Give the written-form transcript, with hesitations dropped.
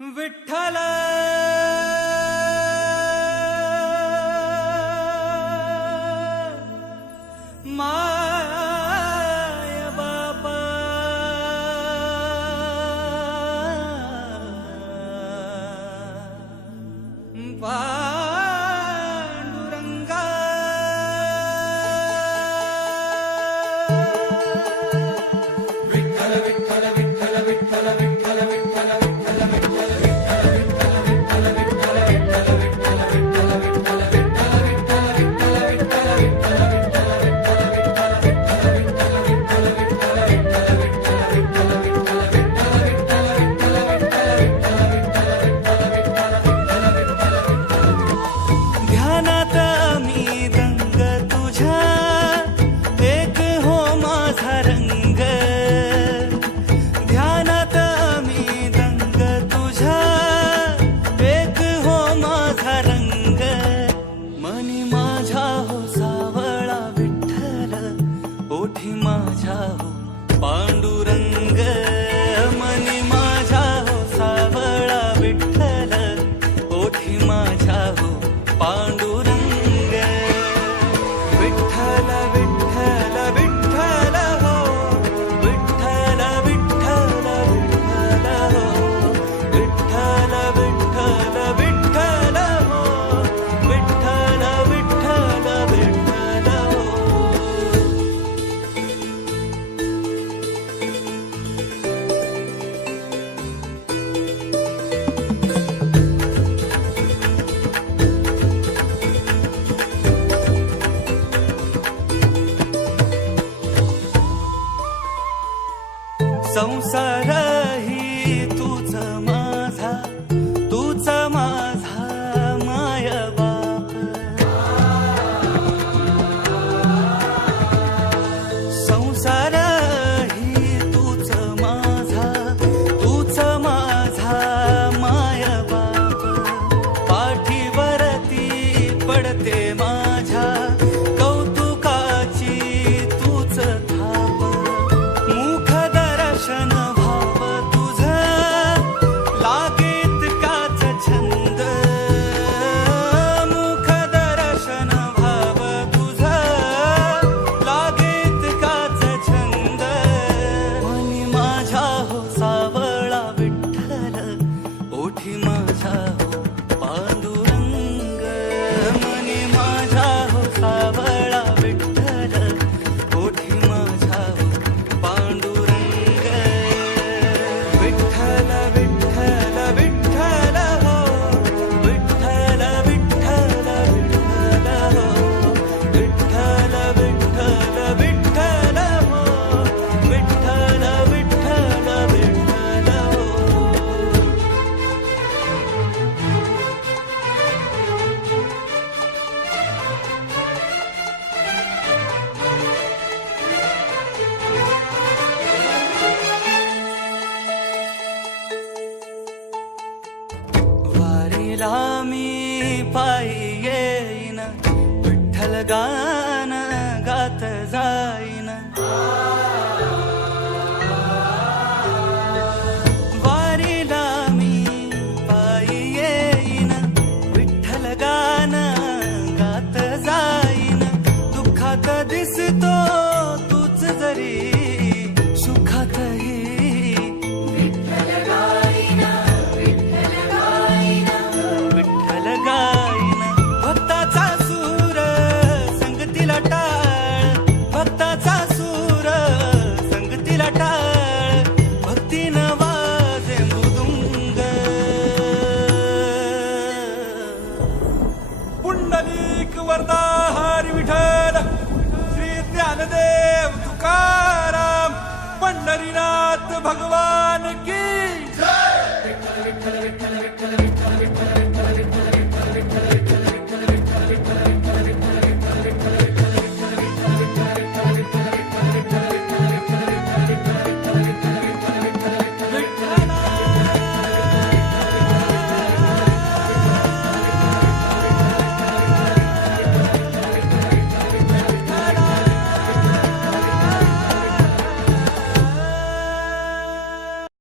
विठ्ठल माय बापा पांडुरंगा विठ्ठल विठ्ठल विठ्ठल विठ्ठल विठ्ठल विठ्ठल ध्यानात मी दंग तुझ्या एक हो माझा रंग ध्यानात मी दंग तुझ्या एक हो माझा रंग मनी माझ्या हो सावळा विठ्ठल ओठी माझ्या हो पांडुरंग मनी माझ्या हो सावळा विठ्ठल ओठी माझ्या हो पांडुरंग विठ्ठल विठ्ठल विठ्ठल हो विठ्ठल विठ्ठल विठ्ठल हो विठ्ठल विठ्ठल विठ्ठल हो विठ्ठल विठ्ठल विठ्ठल हो संसार ही तूच माझा माय बाप संसार ही तूच माझा माय बाप पाठीवरती पडते माझ्या कौतुकाची तूच थाप मुख दर्शन भाव तुझं लागेत काच छंद मुख दर्शन भाव तुझं लागेत काच छंद मनी माझ्या हो सावळा विठ्ठल ओठी माझ्या हो पांडुरंग मनी माझ्या हो सावळा विठ्ठल ओठी माझ्या हो पांडुरंग विठ्ठल विठ्ठल विठ्ठल हो विठ्ठल विठ्ठल विठ्ठल हो विठ्ठल विठ्ठल विठ्ठल हो विठ्ठल विठ्ठल विठ्ठल हो वारीला मी पायी येईन विठ्ठल गाणं गात जाई